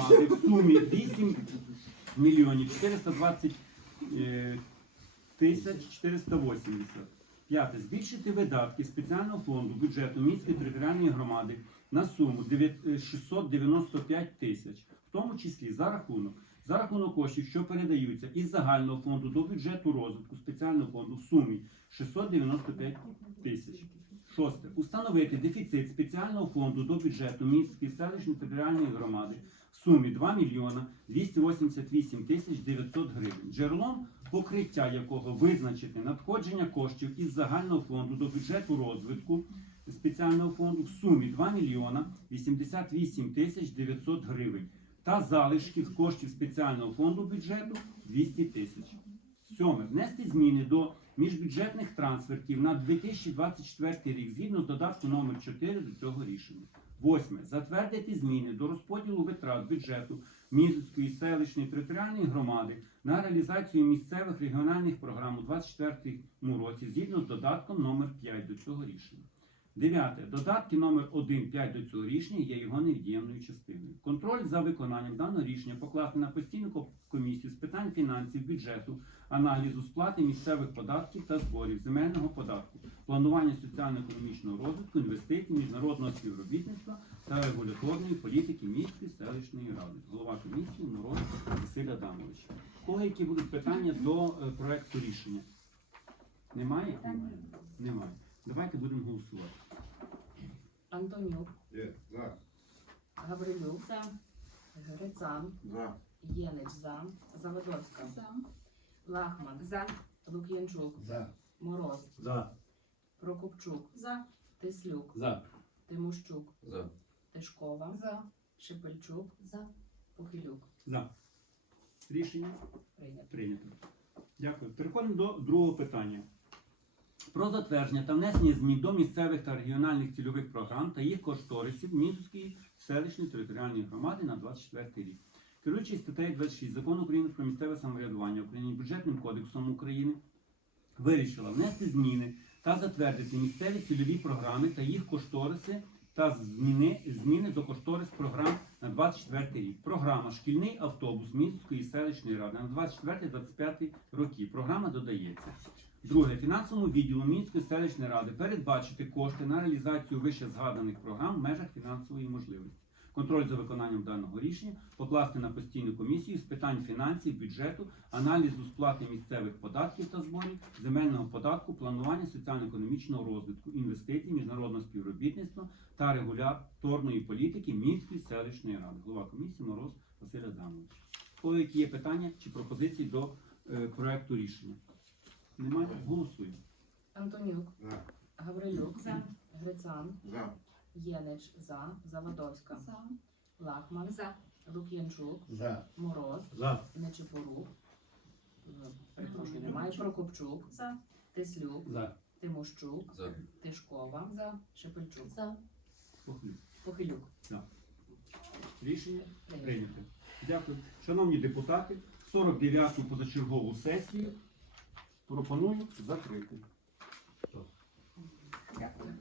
громади в сумі 8 мільйонів 420 е, тисяч 480. П'яте. Збільшити видатки спеціального фонду бюджету міської територіальної громади на суму 9 е, 695 тисяч, в тому числі за рахунок за рахунок коштів, що передаються із загального фонду до бюджету розвитку спеціального фонду в сумі 695 тисяч. Шосте. Установити дефіцит спеціального фонду до бюджету міської селищної територіальної громади в сумі 2 мільйона 288 тисяч 900 гривень, джерелом покриття якого визначити надходження коштів із загального фонду до бюджету розвитку спеціального фонду в сумі 2 мільйона 88 тисяч 900 гривень та залишків коштів спеціального фонду бюджету 200 тисяч. Сьоме. Внести зміни до міжбюджетних трансфертів на 2024 рік згідно з додатку номер 4 до цього рішення. Восьме. Затвердити зміни до розподілу витрат бюджету Мізицької селищної територіальної громади на реалізацію місцевих регіональних програм у 2024 році згідно з додатком номер 5 до цього рішення. Дев'яте. Додатки номер 1, 5 до цього рішення є його невід'ємною частиною. Контроль за виконанням даного рішення покласти на постійну комісію з питань фінансів, бюджету, аналізу сплати місцевих податків та зборів, земельного податку, планування соціально-економічного розвитку, інвестицій, міжнародного співробітництва та регуляторної політики міської селищної ради. Голова комісії Мороз Василь Адамович. Кого які будуть питання до е, проекту рішення? Немає? Немає. Давайте будемо голосувати. Антонюк, Є. За. Гаврилюк, Грицан, За. Єнич за, Заводовська, Лахман, За. Лук'янчук, За. Мороз, За. Прокопчук, За. Тислюк, За. Тимощук, За. Тишкова, За. Шепельчук, За. Похилюк. За. Рішення Прийнято. прийнято. Дякую. Переходимо до другого питання. Про затвердження та внесення змін до місцевих та регіональних цільових програм та їх кошторисів Мізовської селищної територіальної громади на 24 рік. Керуючись статтею 26 Закону України про місцеве самоврядування України бюджетним кодексом України вирішила внести зміни та затвердити місцеві цільові програми та їх кошториси та зміни, зміни до кошторис програм на 24 рік. Програма Шкільний автобус Мінської селищної ради на 24-25 роки. Програма додається. Друге, фінансовому відділу Мінської селищної ради передбачити кошти на реалізацію вище згаданих програм в межах фінансової можливості. Контроль за виконанням даного рішення покласти на постійну комісію з питань фінансів, бюджету, аналізу сплати місцевих податків та зборів, земельного податку, планування соціально-економічного розвитку, інвестицій, міжнародного співробітництва та регуляторної політики Мінської селищної ради. Голова комісії Мороз Василь Адамович. Кого які є питання чи пропозиції до е, проекту рішення? Немає? Голосуємо. Антонюк, За. Гаврилюк, За. Грицан, За. Єнич за, Заводовська, За. Лахман, За. Лук'янчук, За. Мороз, За. Нечипорук, е, перепрошую, немає, Прокопчук, За. Тислюк, За. Тимощук, За. Тишкова, За. Шепельчук, За. Похилюк. Похилюк. Рішення Прийнято. прийнято. Дякую. Шановні депутати, 49-ту позачергову сесію пропоную закрити. Дякую.